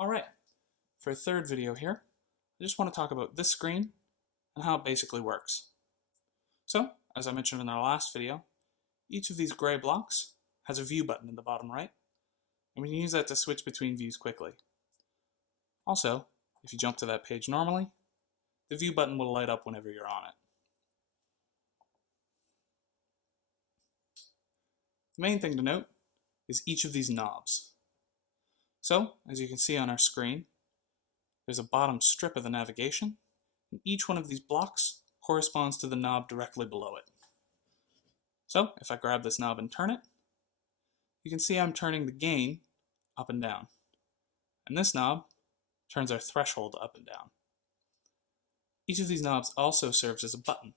Alright, for a third video here, I just want to talk about this screen and how it basically works. So, as I mentioned in our last video, each of these gray blocks has a view button in the bottom right, and we can use that to switch between views quickly. Also, if you jump to that page normally, the view button will light up whenever you're on it. The main thing to note is each of these knobs. So, as you can see on our screen, there's a bottom strip of the navigation, and each one of these blocks corresponds to the knob directly below it. So, if I grab this knob and turn it, you can see I'm turning the gain up and down. And this knob turns our threshold up and down. Each of these knobs also serves as a button.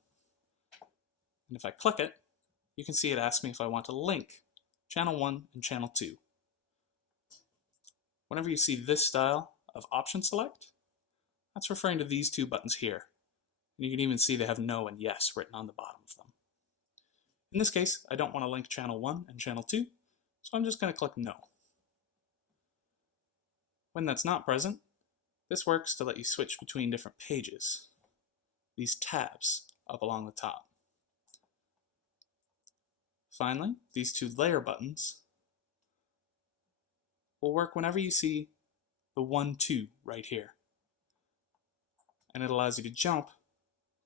And if I click it, you can see it asks me if I want to link channel 1 and channel 2. Whenever you see this style of option select, that's referring to these two buttons here. And you can even see they have no and yes written on the bottom of them. In this case, I don't want to link channel 1 and channel 2, so I'm just going to click no. When that's not present, this works to let you switch between different pages, these tabs up along the top. Finally, these two layer buttons will work whenever you see the 1, 2 right here. And it allows you to jump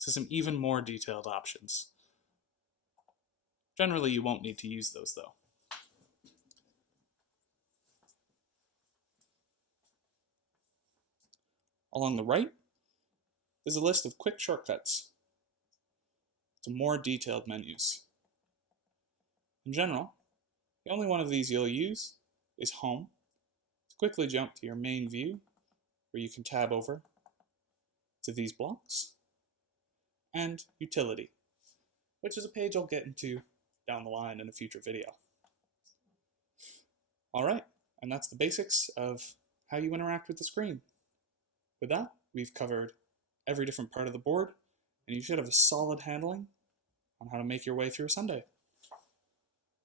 to some even more detailed options. Generally, you won't need to use those though. Along the right, there's a list of quick shortcuts to more detailed menus. In general, the only one of these you'll use is Home, to quickly jump to your main view, where you can tab over to these blocks, and Utility, which is a page I'll get into down the line in a future video. Alright, and that's the basics of how you interact with the screen. With that, we've covered every different part of the board, and you should have a solid handling on how to make your way through a Sunday.